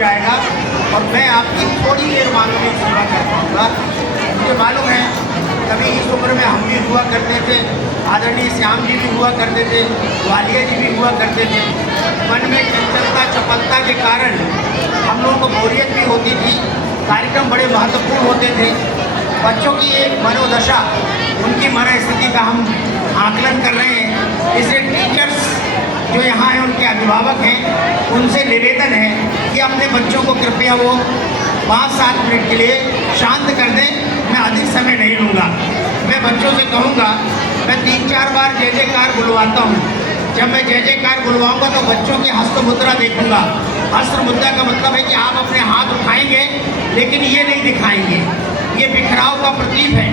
जाएगा और मैं आपकी थोड़ी देर मानवीय सेवा कर पाऊँगा। मुझे मालूम है कभी इस उम्र में हम भी हुआ करते थे, आदरणीय श्याम जी भी हुआ करते थे, वालिया जी भी हुआ करते थे। मन में चंचलता चपलता के कारण हम लोगों को बोरियत भी होती थी, कार्यक्रम बड़े महत्वपूर्ण होते थे। बच्चों की एक मनोदशा, उनकी मनस्थिति का हम आकलन कर रहे हैं। इसलिए टीचर्स जो यहाँ हैं, उनके अभिभावक हैं, उनसे निवेदन है कि अपने बच्चों को कृपया वो 5-7 मिनट के लिए शांत कर दें। मैं अधिक समय नहीं लूँगा। मैं बच्चों से कहूँगा, मैं 3-4 बार जय जयकार बुलवाता हूँ। जब मैं जय जयकार बुलवाऊँगा तो बच्चों की हस्त मुद्रा देखूँगा। हस्त मुद्रा का मतलब है कि आप अपने हाथ उठाएंगे लेकिन ये नहीं दिखाएंगे। ये बिखराव का प्रतीक है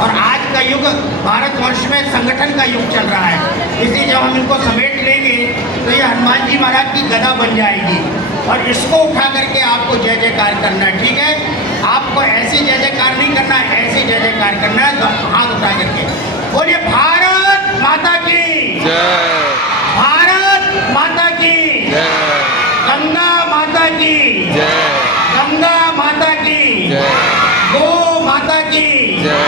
और आज का युग भारतवर्ष में संगठन का युग चल रहा है। इसलिए जब हम इनको समेट लेंगे तो ये हनुमान जी महाराज की गदा बन जाएगी और इसको उठा करके आपको जय जयकार करना है। ठीक है, आपको ऐसे जय जयकार नहीं करना है, ऐसे जय जयकार करना है। तो हाथ उठा करके बोलिए भारत माता की जय, भारत माता की जय, गंगा माता की जय, गंगा माता की जय, गो माता की जय,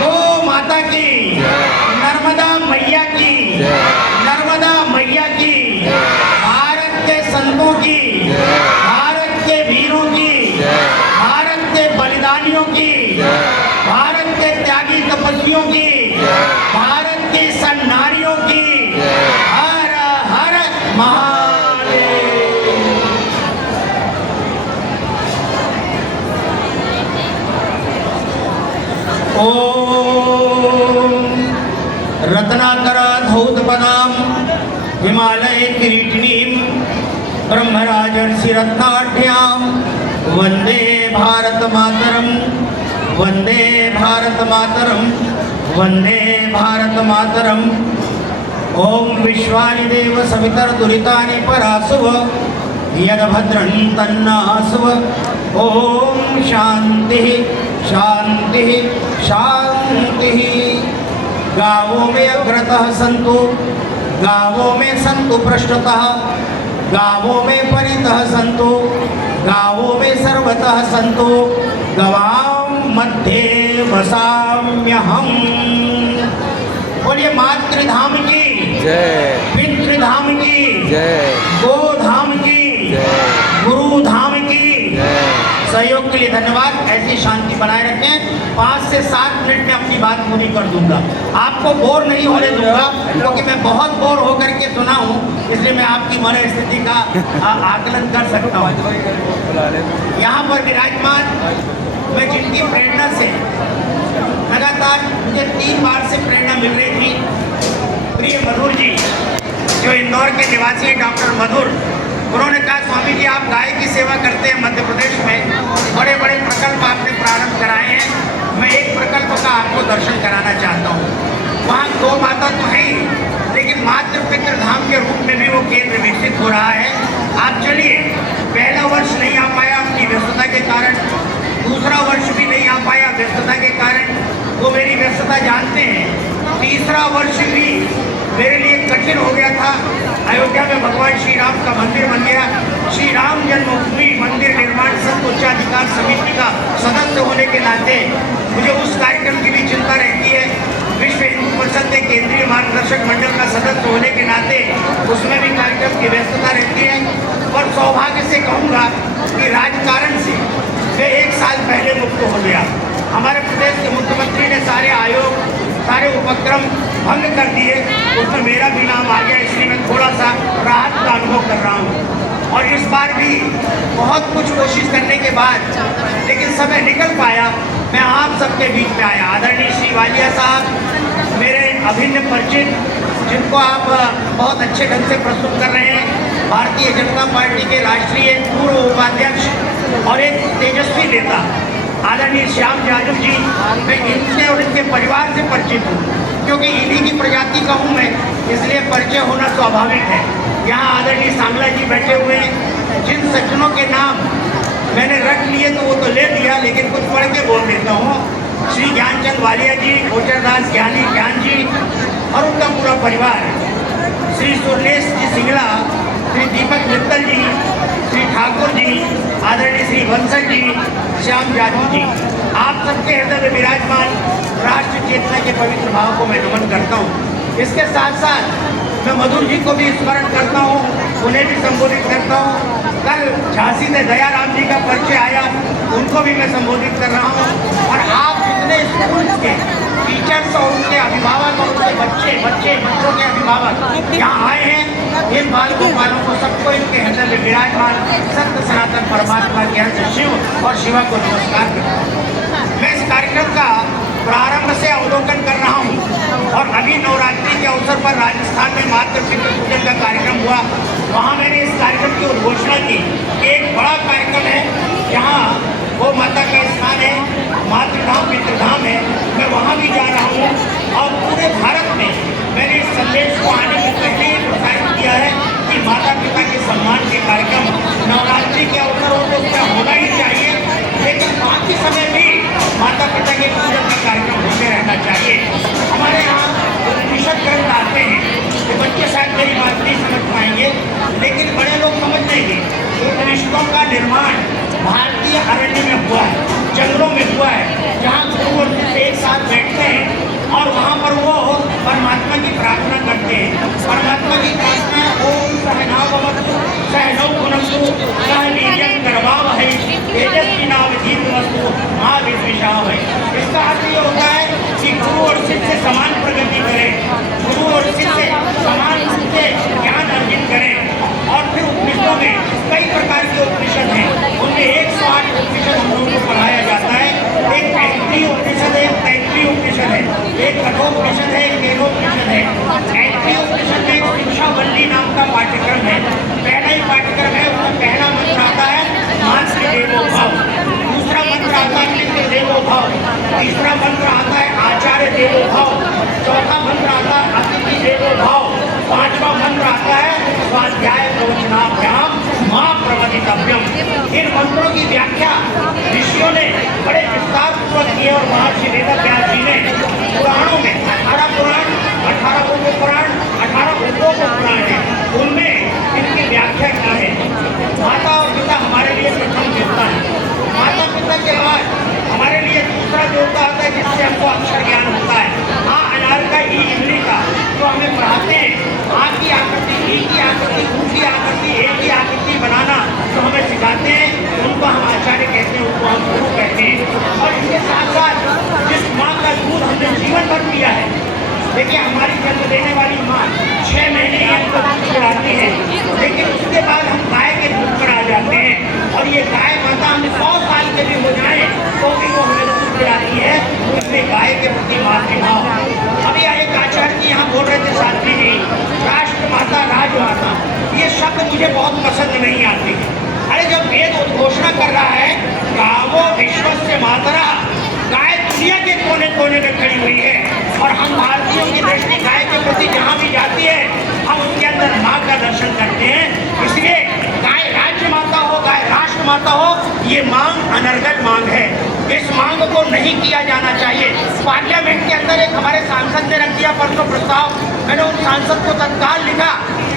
गो माता की जय, नर्मदा मैया की जय, नर्मदा मैया की जय, भारत के संतों की जय, भारत के वीरों की जय, भारत के बलिदानियों की जय, भारत के त्यागी तपस्वियों की जय, भारत की सन नारियों की जय। हर हर महादेव। ओम रत्नाकरा धौतपदाम हिमालय किरीटिनीम ब्रह्मराजर्षि रत्नाढ्याम वंदे भारत मातरम, वंदे भारत मातरम, वंदे भारत मातरम। ओम विश्वानि देव सवितर दुरितानि परासुव यद्भद्रं तन्नासुव। ओम शांति शांति शांति। गावों में अग्रतः संतु, गावों में संतु पृष्ठतः, गावों में परितः संतु, गावों में सर्वतः संतु, गवां मध्ये वसाम्यहम्। बोलिए मातृधाम की जय, पितृधाम की जय, गोधाम की जय, गुरुधाम की जय। सहयोग के लिए धन्यवाद। ऐसी शांति बनाए रखें। 5 से 7 मिनट में अपनी बात पूरी कर दूंगा। आपको बोर नहीं होने दूंगा क्योंकि मैं बहुत बोर होकर के सुना हूँ, इसलिए मैं आपकी मनस्थिति का आकलन कर सकता हूँ। यहाँ पर विराजमान मैं जिनकी प्रेरणा से लगातार मुझे 3 बार से प्रेरणा मिल रही थी, प्रिय मधुर जी जो इंदौर के निवासी हैं, डॉक्टर मधुर। उन्होंने कहा स्वामी जी आप गाय की सेवा करते हैं मध्य प्रदेश में, बड़े बड़े प्रकल्प आपने प्रारंभ कराए हैं। मैं एक प्रकल्प का आपको दर्शन कराना चाहता हूँ। वहाँ गौ माता तो है ही, लेकिन मातृ पितृ धाम के रूप में भी वो केंद्र विकसित हो रहा है। आप चलिए, पहला वर्ष नहीं आ पाया अपनी व्यस्तता के कारण, दूसरा वर्ष भी नहीं आ पाया व्यस्तता के कारण, वो मेरी व्यस्तता जानते हैं। तीसरा वर्ष भी मेरे लिए कठिन हो गया था। अयोध्या में भगवान श्री राम का मंदिर बन गया। श्री राम जन्मभूमि मंदिर निर्माण संघ उच्चाधिकार समिति का सदस्य होने के नाते मुझे उस कार्यक्रम की भी चिंता रहती है। विश्व हिंदू परिषद के केंद्रीय मार्गदर्शक मंडल का सदस्य होने के नाते उसमें भी कार्यक्रम की व्यस्तता रहती है। और सौभाग्य से कहूँगा कि राजकारण से मैं 1 साल पहले मुक्त हो गया। हमारे प्रदेश के मुख्यमंत्री ने सारे आयोग, सारे उपक्रम भंग कर दिए, उसमें मेरा भी नाम आ गया। इसलिए मैं थोड़ा सा राहत का अनुभव कर रहा हूँ। और इस बार भी बहुत कुछ कोशिश करने के बाद, लेकिन समय निकल पाया, मैं आप सबके बीच में आया। आदरणीय श्री वालिया साहब मेरे अभिन्न परिचित, जिनको आप बहुत अच्छे ढंग से प्रस्तुत कर रहे हैं, भारतीय जनता पार्टी के राष्ट्रीय पूर्व उपाध्यक्ष और एक तेजस्वी नेता आदरणीय श्याम यादव जी, मैं इनसे और इनके परिवार से परिचित हूँ क्योंकि इन्हीं की प्रजाति का हूँ मैं, इसलिए परिचय होना स्वाभाविक है। यहाँ आदरणीय सांगला जी बैठे हुए हैं। जिन सज्जनों के नाम मैंने रख लिए तो वो तो ले लिया, लेकिन कुछ पढ़ के बोल देता हूँ। श्री ज्ञानचंद वालिया जी, गोचरदास ज्ञानी ज्ञान जी और उनका पूरा परिवार, श्री सुरनेश जी सिंगला, श्री दीपक मित्तल जी, श्री ठाकुर जी, आदरणीय श्री बंसल जी, श्याम जाजू जी, आप सबके हृदय में विराजमान राष्ट्र चेतना के पवित्र भाव को मैं नमन करता हूँ। इसके साथ साथ मैं मधुर जी को भी स्मरण करता हूँ, उन्हें भी संबोधित करता हूँ। कल झांसी से दयाराम जी का परिचय आया, उनको भी मैं संबोधित कर रहा हूँ। और आप जितने स्कूल के टीचर्स और उनके अभिभावक और उनके बच्चों के अभिभावक यहाँ आए हैं, इन बाल गोपालों को सबको इनके हृदय में विराजमान सत्य सनातन परमात्मा के अंश शिव और शिवा को नमस्कार करता हूँ। मैं इस कार्यक्रम का प्रारंभ से अवलोकन कर रहा हूँ और अभी नवरात्रि के अवसर पर राजस्थान में मातृपितृ पूजन का कार्यक्रम हुआ। वहाँ मैंने इस कार्यक्रम की उद्घोषणा की कि एक बड़ा कार्यक्रम है, जहाँ वो माता का स्थान है, मातृधाम पितृधाम है। मैं वहाँ भी जा रहा हूँ और पूरे भारत में मैंने इस संदेश को आने के पहले ही प्रसारित किया है कि माता पिता के सम्मान के कार्यक्रम नवरात्रि के अवसरों को उसका होना ही चाहिए, लेकिन बाकी समय भी माता पिता के पूजन का कार्यक्रम होते रहना चाहिए। हमारे यहाँ उपनिषद ग्रंथ आते हैं, तो बच्चे शायद मेरी बात नहीं समझ पाएंगे, लेकिन बड़े लोग समझ लेंगे। उपनिषदों का निर्माण भारतीय अरण्य में हुआ है, जंगलों में हुआ है, जहाँ गुरु और शिष्य एक साथ बैठते हैं और वहाँ पर वो परमात्मा की प्रार्थना करते हैं। परमात्मा की प्रार्थना ओम सहनावतु सहनौ भुनक्तु सह वीर्यं करवावहै तेजस्विनावधीतमस्तु मा विद्विषावहै। इसका अर्थ ये होता है कि गुरु और शिष्य समान प्रगति करें, गुरु और शिष्य समान रूप से ज्ञान अर्जित करें। और फिर उपनिषदों में कई प्रकार के उपनिषद हैं, उनमें 108 उपनिषद हम लोगों को पढ़ाया जाता है। एक तैत्तिरीय उपनिषद है, एक तैत्तिरीय उपनिषद है, एक कठोपनिषद है, एक केनोपनिषद है। तैत्तिरीय उपनिषद में शिक्षावल्ली नाम का पाठ्यक्रम है। पहला ही पाठ्यक्रम है, उसका पहला मंत्र आता है मातृदेवो भव, दूसरा मंत्र आता है पितृदेवो भव, तीसरा मंत्र आता है आचार्य देवो भव, चौथा मंत्र आता है अतिथि देवो भव, पांचवा मंत्र आता है स्वाध्याय प्रवचनाभ्याम मां प्रवदितव्यम। इन मंत्रों की व्याख्या ऋषियों ने बड़े विस्तार पूर्वक की और महर्षि वेदव्यास जी ने पुराणों में 18 पुराण, 18 उप पुराण, 18 उप पुराण है, उनमें इनकी व्याख्या की है। माता और पिता हमारे लिए प्रथम देवता है। माता पिता के बाद हमारे लिए दूसरा देवता आता है, जिससे हमको अक्षर ज्ञान होता है। हाँ, अनार का ई इमली का जो हमें पढ़ाते हैं, आ की आकृति, ई की आकृति, ऊ की आकृति, ए की आकृति बनाना जो हमें सिखाते हैं, उनको हम आचार्य कहते हैं, उनको हम गुरु कहते हैं। और इसके साथ साथ जिस माँ का दूध हमने जीवन भर पिया है, देखिए हमारी जन्म देने वाली माँ 6 महीने हमको दूध पिलाती है, लेकिन उसके बाद हम गाय के दूध पर आ जाते हैं। और ये गाय माता हमें 100 साल के भी हो जाए तो भी वो हमें दूध पिलाती है, उसमें गाय के प्रति मातृभाव। अभी एक आचार्य जी यहाँ बोल रहे थे, साथी जी, राष्ट्र माता राजमाता, ये शब्द मुझे बहुत पसंद नहीं आते। अरे जब वेद उद्घोषणा कर रहा है गावो विश्वस्य मातरः, गाय दुनिया के कोने कोने में खड़ी हुई है, और हम भारतीयों की दृष्टि गाय के प्रति जहाँ भी जाती है, हम उसके अंदर माँ का दर्शन करते हैं। इसलिए गाय राज्य माता हो, गाय राष्ट्र माता हो, ये मांग अनर्गल मांग है। इस मांग को नहीं किया जाना चाहिए। पार्लियामेंट के अंदर एक हमारे सांसद ने रख दिया परसों प्रस्ताव, मैंने उन सांसद को तत्काल लिखा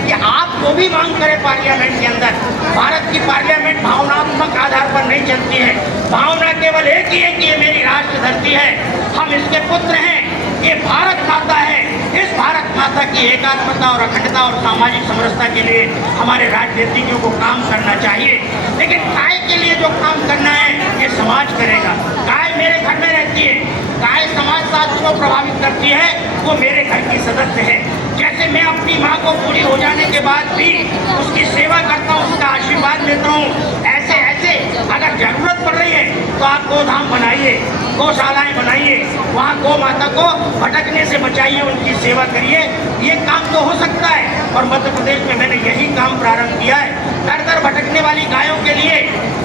कि आप जो भी मांग करें पार्लियामेंट के अंदर, भारत की पार्लियामेंट भावनात्मक आधार पर नहीं चलती है। भावना केवल एक ही है कि ये मेरी राष्ट्र धरती है, हम इसके पुत्र हैं, ये भारत माता है। इस भारत माता की एकात्मता और अखंडता और सामाजिक समरसता के लिए हमारे राजनीतिज्ञों को काम करना चाहिए। लेकिन गाय के लिए जो काम करना है ये समाज करेगा। गाय मेरे घर में रहती है, गाय समाज शास्त्र को प्रभावित करती है, वो मेरे घर की सदस्य है। जैसे मैं अपनी माँ को पूरी हो जाने के बाद भी उसकी सेवा करता हूँ, उसका आशीर्वाद लेता हूँ, ऐसे अगर जरूरत पड़ रही है तो आप गोधाम बनाइए, गौशालाएं बनाइए, वहाँ गौ माता को भटकने से बचाइए, उनकी सेवा करिए। ये काम तो हो सकता है, और मध्य प्रदेश में मैंने यही काम प्रारंभ किया है। दर दर भटकने वाली गायों के लिए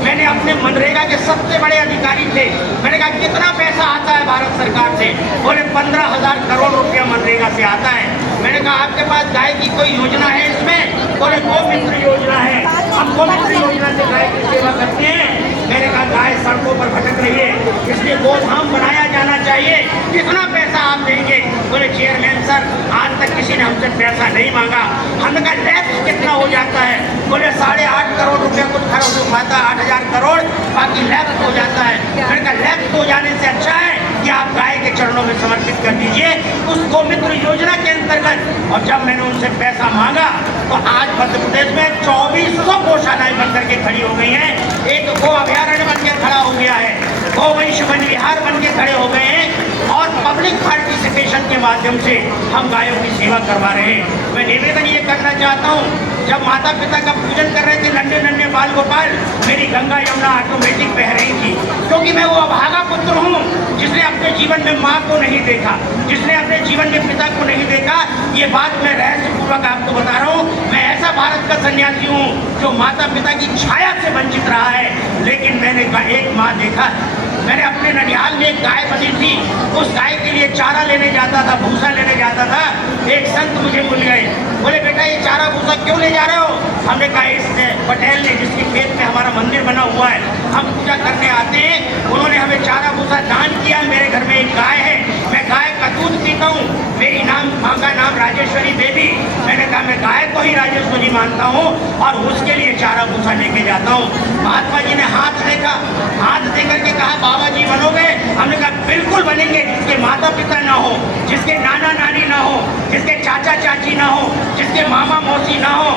मैंने अपने मनरेगा के सबसे बड़े अधिकारी थे, मैंने कहा कितना पैसा आता है भारत सरकार से? बोले 15,000 करोड़ रुपया मनरेगा से आता है। मैंने कहा आपके पास गाय की कोई योजना है इसमें? बोले गौमित्र योजना है, हम गौमित्र योजना से गाय की सेवा करते हैं। मैंने कहा गाय सड़कों पर भटक रही है, इसलिए गोधाम बनाया जाना चाहिए, कितना पैसा आप देंगे? बोले चेयरमैन सर आज तक किसी ने हमसे पैसा नहीं मांगा। हमने कहा लैप्स कितना हो जाता है? बोले 8.5 करोड़ रुपया कुछ तो माता 8,000 करोड़, बाकी लैप्स हो जाता है। मैंने कहा लैप्स हो जाने से अच्छा है कि आप गाय के चरणों में समर्पित कर दीजिए उस गोमित्र योजना के अंतर्गत। और जब मैंने उनसे पैसा मांगा तो आज मध्य प्रदेश में 2400 गौशालाएं बन करके खड़ी हो गई हैं, एक गो अभयारण्य बन के खड़ा हो गया है, गोवंश वन विहार बन के खड़े हो गए हैं और पब्लिक पार्टिसिपेशन के माध्यम से हम गायों की सेवा करवा रहे हैं। मैं निवेदन ये करना चाहता हूँ, जब माता पिता का पूजन कर रहे थे नन्हे नन्हे बाल गोपाल, मेरी गंगा यमुना ऑटोमेटिक बह रही थी, क्योंकि मैं वो अभागा पुत्र हूँ जिसने अपने जीवन में माँ को नहीं देखा, जिसने अपने जीवन में पिता को नहीं देखा। ये बात मैं रहस्यपूर्वक आपको बता रहा हूँ। मैं ऐसा भारत का सन्यासी हूँ जो माता पिता की छाया से वंचित रहा है, लेकिन मैंने एक माँ देखा। मैंने अपने ननिहाल में एक गाय बनी थी, उस गाय के लिए चारा लेने जाता था, भूसा लेने जाता था। एक संत मुझे मिल गए, बोले बेटा ये चारा भूसा क्यों ले जा रहे हो? हमने कहा इस पटेल ने जिसके खेत में हमारा मंदिर बना हुआ है, हम पूजा करने आते हैं, उन्होंने हमें चारा भूसा दान किया। मेरे घर में एक गाय है, मैं गाय का दूध पीता हूँ, मेरी माँ का नाम राजेश्वरी देवी। मैंने कहा मैं गाय को ही राजेश्वरी मानता हूँ और उसके लिए चारा भूसा लेके जाता हूँ। महात्मा जी ने हाथ देखा, हाथ दे करके कहा बाबा जी बनोगे? हमने कहा बिल्कुल बनेंगे। जिसके माता पिता ना हो, जिसके नाना नानी ना हो, जिसके चाचा चाची ना हो, जिसके मामा मौसी ना हो,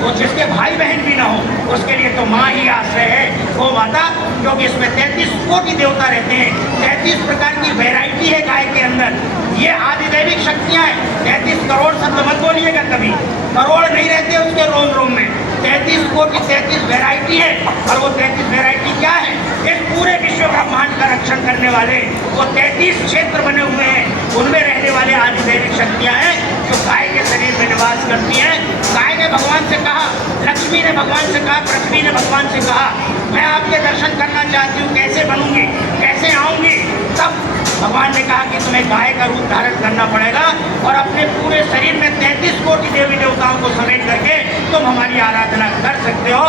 वो जिसके भाई बहन भी ना हो, उसके लिए तो माँ ही आश्रय है, वो माता। क्योंकि इसमें 33 कोटि देवता रहते हैं, 33 प्रकार की वैरायटी है गाय के अंदर। ये आदिदैविक शक्तियाँ हैं। 33 करोड़ शब्द मत बोलिएगा कभी, करोड़ नहीं रहते उसके रोम रोम में। 33 कोटि 33 वैरायटी है, और वो 33 वैरायटी क्या है? इस पूरे विश्व ब्रह्मांड का रक्षण करने वाले वो 33 क्षेत्र बने हुए हैं, उनमें रहने वाले आदिदैविक शक्तियाँ हैं जो गाय के शरीर में निवास करती हैं। गाय ने भगवान से कहा, लक्ष्मी ने भगवान से कहा, पृथ्वी ने भगवान से कहा मैं आपके दर्शन करना चाहती हूँ, कैसे बनूंगी, कैसे आऊँगी? तब भगवान ने कहा कि तुम्हें गाय का रूप धारण करना पड़ेगा और अपने पूरे शरीर में 33 कोटि देवी देवताओं को समेट करके तुम हमारी आराधना कर सकते हो।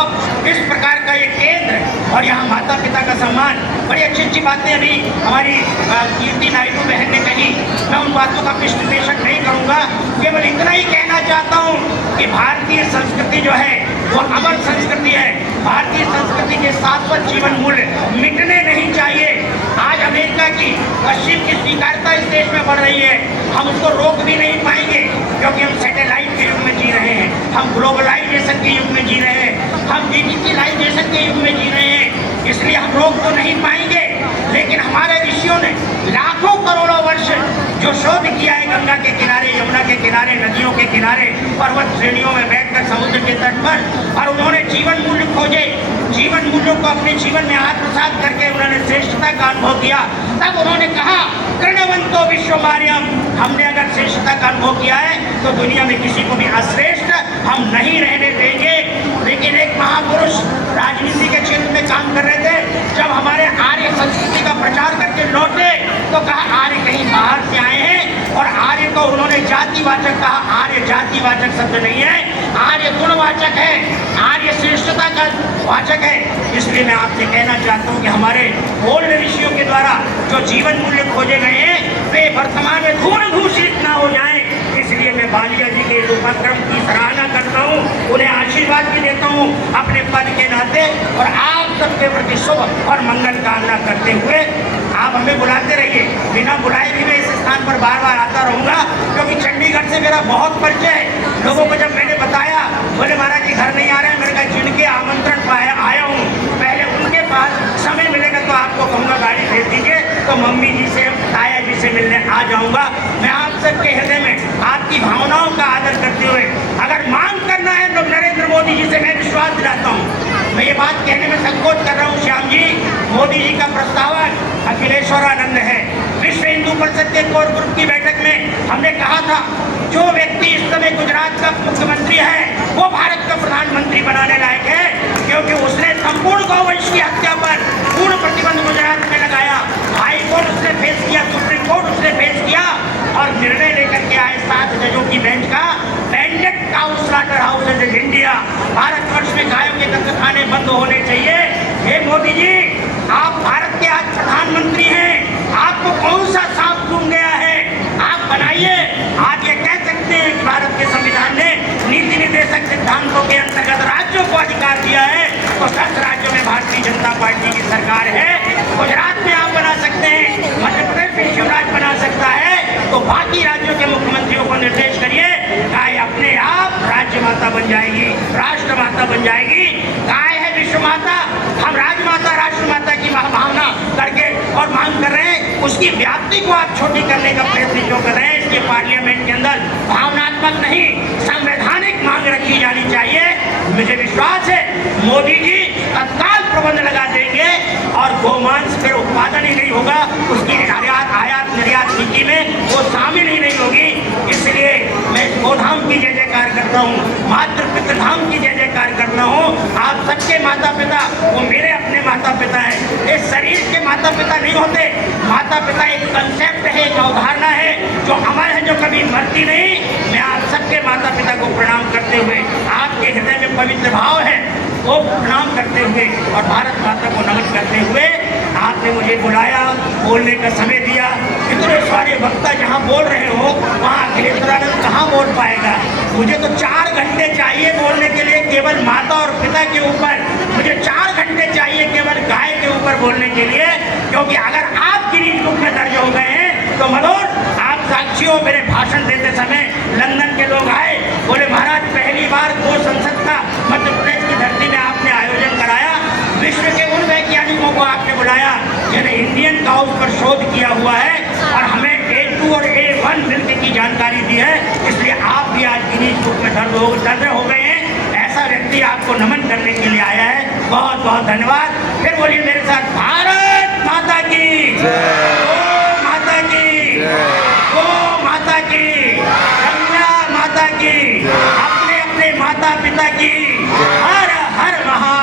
इस प्रकार का ये केंद्र, और यहाँ माता पिता का सम्मान। बड़ी अच्छी अच्छी बातें अभी हमारी कीर्ति नायडू बहन ने कही, मैं उन बातों का विश्लेषण नहीं करूँगा, केवल इतना ही कहना चाहता हूँ कि भारतीय संस्कृति जो है वो अमर संस्कृति है। भारतीय संस्कृति के शाश्वत जीवन मूल्य मिटने नहीं चाहिए। आज अमेरिका की, पश्चिम की स्वीकारता इस देश में बढ़ रही है, हम उसको रोक भी नहीं पाएंगे, क्योंकि हम सैटेलाइट के युग में जी रहे हैं, हम ग्लोबलाइजेशन के युग में जी रहे हैं, हम डिजिटलाइजेशन के युग में जी रहे हैं, इसलिए हम रोक तो नहीं पाएंगे। लेकिन हमारे ऋषियों ने लाखों करोड़ों वर्ष जो शोध किया है गंगा के किनारे, यमुना के किनारे, नदियों के किनारे, पर्वत श्रेणियों में बैठकर समुद्र के तट पर, और उन्होंने जीवन मूल्य खोजे, जीवन मूल्यों को अपने जीवन में आत्मसात करके उन्होंने श्रेष्ठता का अनुभव किया। तब उन्होंने कहा कृणवंतो विश्वमार्यम, हमने अगर श्रेष्ठता का अनुभव किया है तो दुनिया में किसी को भी अश्रेष्ठ हम नहीं रहने देंगे। लेकिन एक महापुरुष राजनीति के क्षेत्र में काम कर रहे थे, जब हमारे आर्य संस्कृति का प्रचार करके लौटे तो कहा आर्य कहीं बाहर से आए हैं, और आर्य को उन्होंने जातिवाचक कहा। आर्य जातिवाचक शब्द नहीं है, आर्य गुणवाचक है, आर्य श्रेष्ठता का वाचक है। इसलिए मैं आपसे कहना चाहता हूँ कि हमारे ओल्ड ऋषियों के द्वारा जो जीवन मूल्य खोजे गए हैं वे वर्तमान में धूल दूषित ना हो जाए। इसलिए मैं बालिया जी के इस उपक्रम की सराहना करता हूँ, उन्हें आशीर्वाद भी देता हूँ अपने पद के नाते, और आप सबके प्रति शुभ और मंगल कामना करते हुए आप हमें बुलाते रहिए। बिना बुलाए भी मैं इस स्थान पर बार बार आता रहूँगा, क्योंकि चंडीगढ़ से मेरा बहुत परिचय है। लोगों को जब मैंने बताया, बोले महाराज जी घर नहीं आ रहे हैं, मैंने कहा जिनके आमंत्रण पर आया हूँ पहले उनके पास समय मिलेगा तो आपको कहूँगा गाड़ी भेज दीजिए, तो मम्मी जी से, ताया जी से मिलने आ जाऊँगा। मैं आप सबके हृदय में आपकी भावनाओं का आदर करते हुए अगर मांग करना है तो नरेंद्र मोदी जी से मैं विश्वास दिलाता हूँ। मैं ये बात कहने में संकोच कर रहा हूँ, श्याम जी, मोदी जी का प्रस्तावक अखिलेश्वरानंद है। विश्व हिंदू परिषद के कोर ग्रुप की बैठक में हमने कहा था जो व्यक्ति इस समय गुजरात का मुख्यमंत्री है वो भारत का प्रधानमंत्री बनाने लायक है, क्योंकि उसने संपूर्ण गौवंश की हत्या पर पूर्ण प्रतिबंध गुजरात में लगाया। हाई कोर्ट उसने फेस किया, सुप्रीम कोर्ट उसने फेस किया, और निर्णय लेकर के आए 7 जजों की बेंच का, banded cow slaughter houses in India, Bharatvarsh में गायों के कत्लखाने बंद होने चाहिए। हे मोदी जी, आप भारत के आज प्रधानमंत्री हैं, आपको कौन सा सांप सूंघ गया है? आप बनाइए। आप ये कह सकते हैं कि भारत के संविधान ने नीति निर्देशक सिद्धांतों के अंतर्गत राज्यों को अधिकार दिया है तो 10 राज्यों में भारतीय जनता पार्टी की सरकार है। गुजरात में आप बना सकते हैं, मध्य प्रदेश में शिवराज बना सकता है, तो बाकी राज्यों के मुख्यमंत्रियों को निर्देश करिए, गाय अपने आप राज्य माता बन जाएगी, राष्ट्र माता बन जाएगी। गाय है विश्व माता, हम राजमाता राष्ट्र माता की भावना करके और मांग कर रहे हैं, उसकी व्याप्ति को आप छोटी करने का प्रयत्न जो कर रहे हैं, इसके पार्लियामेंट के अंदर भावनात्मक नहीं संवैधानिक मांग रखी जानी चाहिए। मुझे विश्वास है मोदी जी तत्काल प्रबंध लगा देंगे और गोमांस फिर उत्पादन ही नहीं होगा, उसकी आयात निर्यात नीति में वो शामिल ही नहीं होगी। इसलिए मैं गोधाम की जय जयकार करता हूँ, मातृ पितृधाम की जय जयकार करता हूँ। आप सबके माता पिता वो मेरे अपने माता पिता हैं। इस शरीर के माता पिता नहीं होते, माता पिता एक कंसेप्ट है, एक अवधारणा है जो अमर है, जो कभी मरती नहीं। मैं आप सबके माता पिता को प्रणाम करते हुए, आपके हृदय में पवित्र भाव है वो प्रणाम करते हुए और भारत माता को नमन करते हुए, आपने मुझे बुलाया, बोलने का समय दिया। इतने सारे वक्ता जहाँ बोल रहे हो वहाँ अखिलेश्वरानंद कहाँ बोल पाएगा। मुझे तो 4 घंटे चाहिए बोलने के लिए केवल माता और पिता के ऊपर, मुझे 4 घंटे चाहिए केवल गाय के ऊपर बोलने के लिए, क्योंकि अगर आप गिनीज बुक में दर्ज हो गए हैं तो मनोज आप साक्षी हो। मेरे भाषण देते समय लंदन के लोग आए, बोले महाराज पहली बार गो संसद का मध्य प्रदेश की धरती में आपने आयोजन कराया, विश्व के उन वैज्ञानिकों को आपने बुलाया जिन्हें इंडियन काउस पर शोध किया हुआ है और हमें A2 और A1 मिल्क की जानकारी दी है, इसलिए आप भी आज गिनीज बुक में दर्ज हो गए हैं। ऐसा व्यक्ति आपको नमन करने के लिए आया है, बहुत बहुत धन्यवाद। फिर बोलिए मेरे साथ, भारत माता की गो माता की गो माता की, गंगा माता की, अपने अपने माता पिता की, हर हर महा